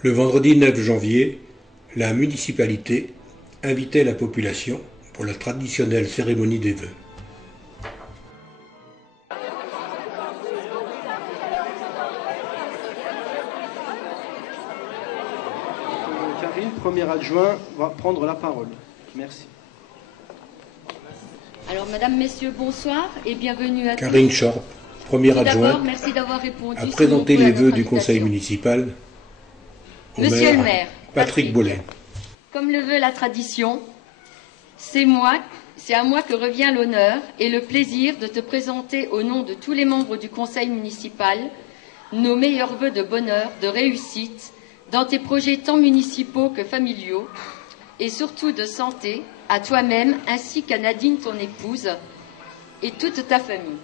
Le vendredi 9 janvier, la municipalité invitait la population pour la traditionnelle cérémonie des vœux. Karine, premier adjoint, va prendre la parole. Merci. Alors, mesdames, messieurs, bonsoir et bienvenue à tous. Karine Schorp, première adjointe, merci d'avoir répondu a présenté les vœux du conseil municipal au Monsieur le maire, Patrick Bollet. Comme le veut la tradition, c'est à moi que revient l'honneur et le plaisir de te présenter au nom de tous les membres du conseil municipal nos meilleurs vœux de bonheur, de réussite dans tes projets tant municipaux que familiaux et surtout de santé à toi-même ainsi qu'à Nadine, ton épouse, et toute ta famille.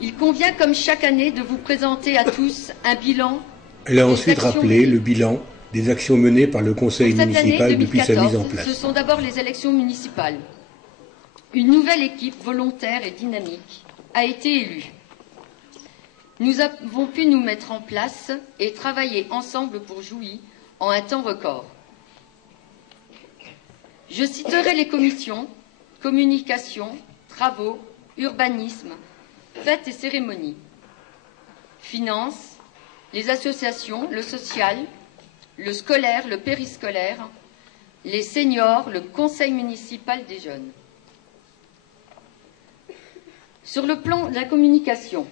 Il convient, comme chaque année, de vous présenter à tous un bilan. Elle a ensuite rappelé le bilan des actions menées par le conseil municipal depuis sa mise en place. Ce sont d'abord les élections municipales. Une nouvelle équipe volontaire et dynamique a été élue. Nous avons pu nous mettre en place et travailler ensemble pour Jouy en un temps record. Je citerai les commissions, communication, travaux, urbanisme, fêtes et cérémonies, finances, les associations, le social, le scolaire, le périscolaire, les seniors, le conseil municipal des jeunes. Sur le plan de la communication,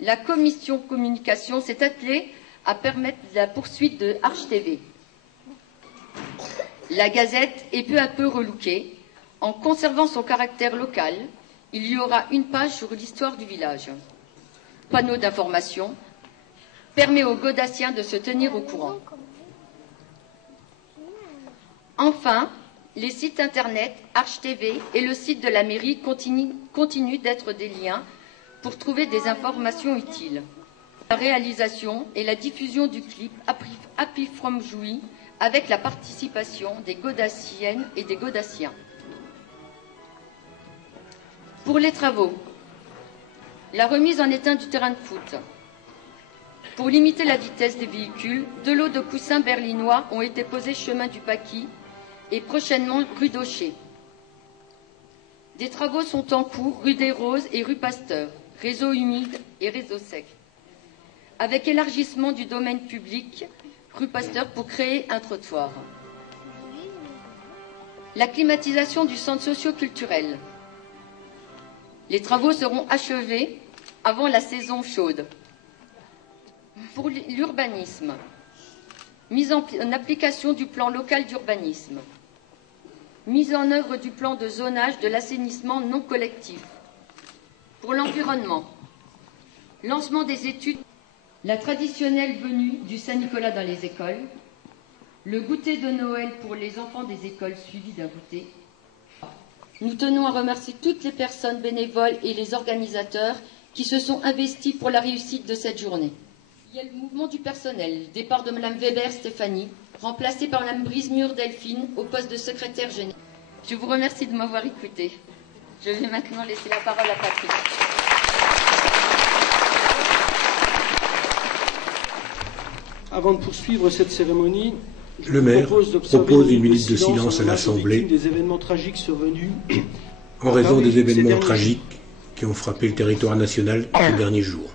la commission communication s'est attelée à permettre la poursuite de Arche TV. La Gazette est peu à peu relookée. En conservant son caractère local, il y aura une page sur l'histoire du village. Panneau d'information permet aux Godassiens de se tenir au courant. Enfin, les sites internet, Arche TV et le site de la mairie continuent d'être des liens pour trouver des informations utiles. La réalisation et la diffusion du clip Happy from Jouy avec la participation des Godassiennes et des Godassiens. Pour les travaux, la remise en état du terrain de foot. Pour limiter la vitesse des véhicules, 2 lots de coussins berlinois ont été posés chemin du Paquis et prochainement rue d'Aucher. Des travaux sont en cours rue des Roses et rue Pasteur, réseau humide et réseau sec, avec élargissement du domaine public rue Pasteur pour créer un trottoir. La climatisation du centre socio-culturel. Les travaux seront achevés avant la saison chaude. Pour l'urbanisme, mise en application du plan local d'urbanisme, mise en œuvre du plan de zonage de l'assainissement non collectif. Pour l'environnement, lancement des études, la traditionnelle venue du Saint-Nicolas dans les écoles, le goûter de Noël pour les enfants des écoles suivi d'un goûter. Nous tenons à remercier toutes les personnes bénévoles et les organisateurs qui se sont investis pour la réussite de cette journée. Il y a le mouvement du personnel, départ de Mme Weber Stéphanie, remplacée par Mme Brismure Delphine au poste de secrétaire générale. Je vous remercie de m'avoir écouté. Je vais maintenant laisser la parole à Patrick. Avant de poursuivre cette cérémonie, le maire propose une minute de silence à l'Assemblée des événements tragiques survenus en raison des événements tragiques qui ont frappé le territoire national ces derniers jours.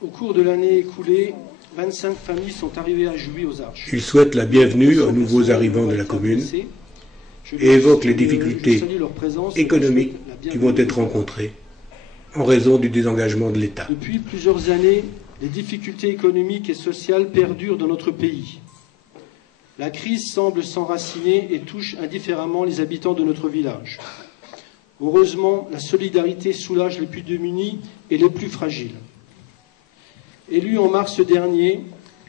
Au cours de l'année écoulée, 25 familles sont arrivées à Jouy aux Arches. Il souhaite la bienvenue aux nouveaux arrivants de la commune et évoque les difficultés économiques qui vont être rencontrées en raison du désengagement de l'État. Depuis plusieurs années, les difficultés économiques et sociales perdurent dans notre pays. La crise semble s'enraciner et touche indifféremment les habitants de notre village. Heureusement, la solidarité soulage les plus démunis et les plus fragiles. Élue en mars dernier,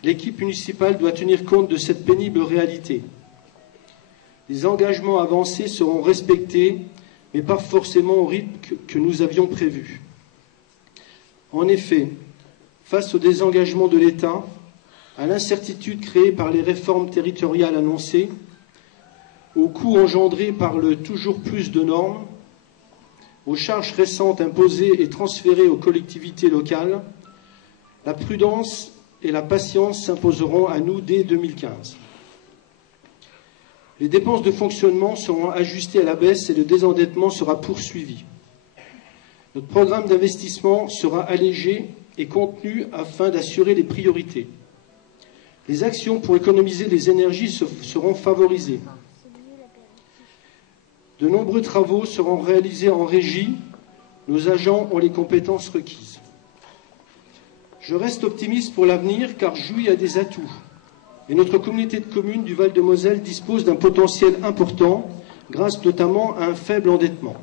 l'équipe municipale doit tenir compte de cette pénible réalité. Les engagements avancés seront respectés, mais pas forcément au rythme que nous avions prévu. En effet, face au désengagement de l'État, à l'incertitude créée par les réformes territoriales annoncées, aux coûts engendrés par le toujours plus de normes, aux charges récentes imposées et transférées aux collectivités locales, La prudence et la patience s'imposeront à nous dès 2015. Les dépenses de fonctionnement seront ajustées à la baisse et le désendettement sera poursuivi. Notre programme d'investissement sera allégé et contenu afin d'assurer les priorités. Les actions pour économiser les énergies seront favorisées. De nombreux travaux seront réalisés en régie. Nos agents ont les compétences requises. Je reste optimiste pour l'avenir car Jouy a des atouts. Et notre communauté de communes du Val-de-Moselle dispose d'un potentiel important grâce notamment à un faible endettement.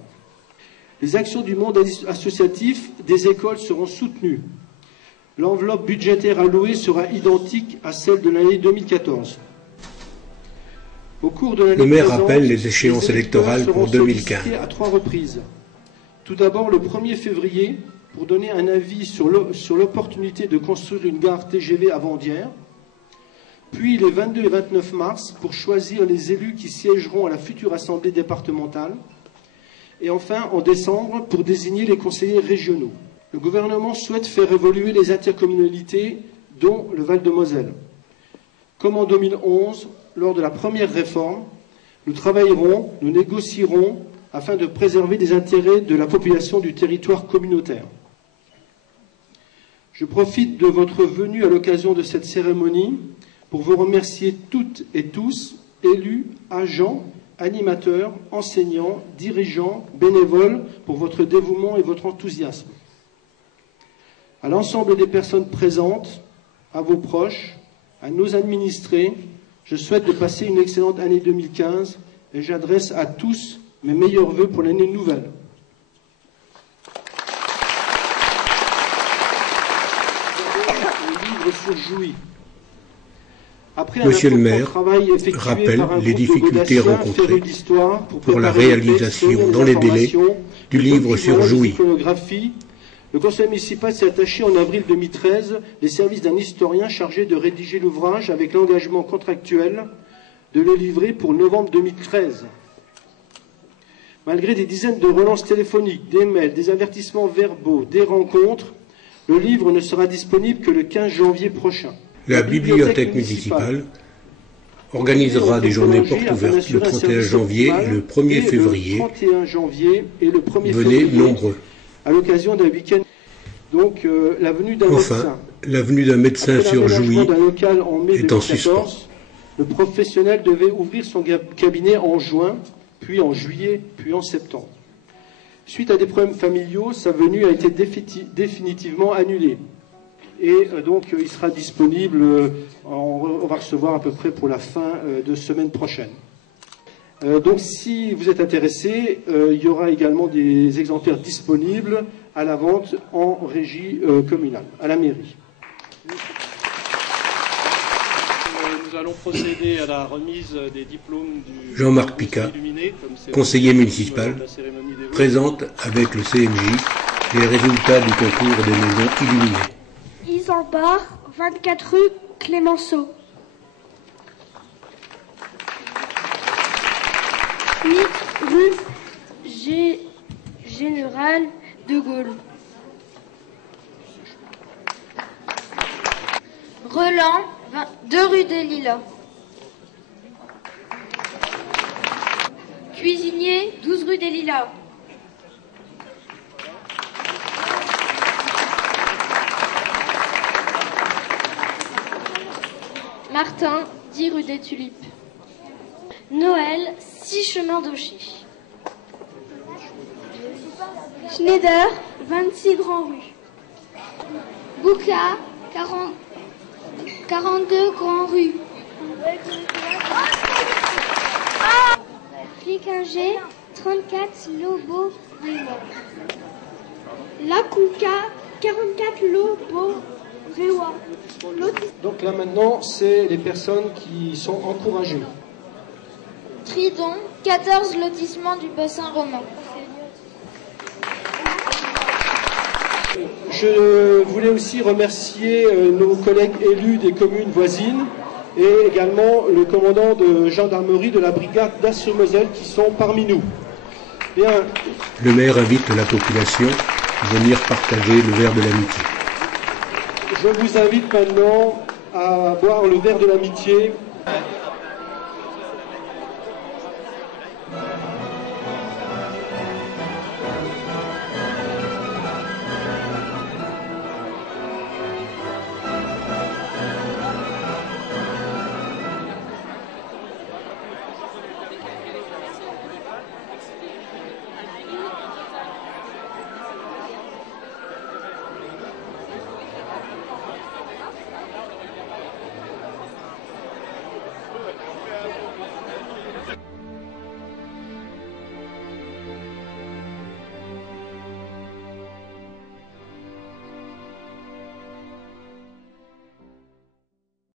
Les actions du monde associatif des écoles seront soutenues. L'enveloppe budgétaire allouée sera identique à celle de l'année 2014. Au cours de l'année Le maire présente, rappelle les échéances électorales pour 2015. À 3 reprises. Tout d'abord le 1er février pour donner un avis sur l'opportunité de construire une gare TGV à Vendières. Puis les 22 et 29 mars pour choisir les élus qui siégeront à la future assemblée départementale. Et enfin en décembre pour désigner les conseillers régionaux. Le gouvernement souhaite faire évoluer les intercommunalités, dont le Val-de-Moselle. Comme en 2011, lors de la première réforme, nous travaillerons, nous négocierons afin de préserver les intérêts de la population du territoire communautaire. Je profite de votre venue à l'occasion de cette cérémonie pour vous remercier toutes et tous, élus, agents, animateurs, enseignants, dirigeants, bénévoles, pour votre dévouement et votre enthousiasme. À l'ensemble des personnes présentes, à vos proches, à nos administrés, je souhaite de passer une excellente année 2015 et j'adresse à tous mes meilleurs vœux pour l'année nouvelle. Le livre sur Jouy. Monsieur le maire rappelle les difficultés rencontrées pour la réalisation dans les délais du livre sur Jouy. Le conseil municipal s'est attaché en avril 2013 les services d'un historien chargé de rédiger l'ouvrage avec l'engagement contractuel de le livrer pour novembre 2013. Malgré des dizaines de relances téléphoniques, des mails, des avertissements verbaux, des rencontres, le livre ne sera disponible que le 15 janvier prochain. La bibliothèque municipale organisera des journées portes ouvertes le 31 janvier et le 1er février. Venez nombreux. À l'occasion d'un week-end. Donc, la venue d'un médecin. La venue d'un médecin sur Jouy est en suspens. Le professionnel devait ouvrir son cabinet en juin, puis en juillet, puis en septembre. Suite à des problèmes familiaux, sa venue a été définitivement annulée. Et donc, il sera disponible, on va recevoir à peu près pour la fin de semaine prochaine. Donc, si vous êtes intéressé, il y aura également des exemplaires disponibles à la vente en régie communale, à la mairie. Nous allons procéder à la remise des diplômes du Jean-Marc Picard, conseiller municipal, présente avec le CMJ les résultats du concours des maisons illuminées. Isambard, 24 rue Clémenceau. 8 rue Général de Gaulle. Roland, 2 rue des Lilas. Cuisinier, 12 rue des Lilas. Martin, 10 rue des Tulipes. Noël, 6 chemin d'Auchy. Schneider, 26 Grand Rue. Bouka, 42 Grand Rue. Fliquinger, 34 Lobo Réwa. La Couca, 44 Lobo Réwa. Donc là maintenant, c'est les personnes qui sont encouragées. Tridon, 14 lotissement du bassin romain. Je voulais aussi remercier nos collègues élus des communes voisines et également le commandant de gendarmerie de la brigade d'Assaut-Moselle qui sont parmi nous. Bien. Le maire invite la population à venir partager le verre de l'amitié. Je vous invite maintenant à boire le verre de l'amitié.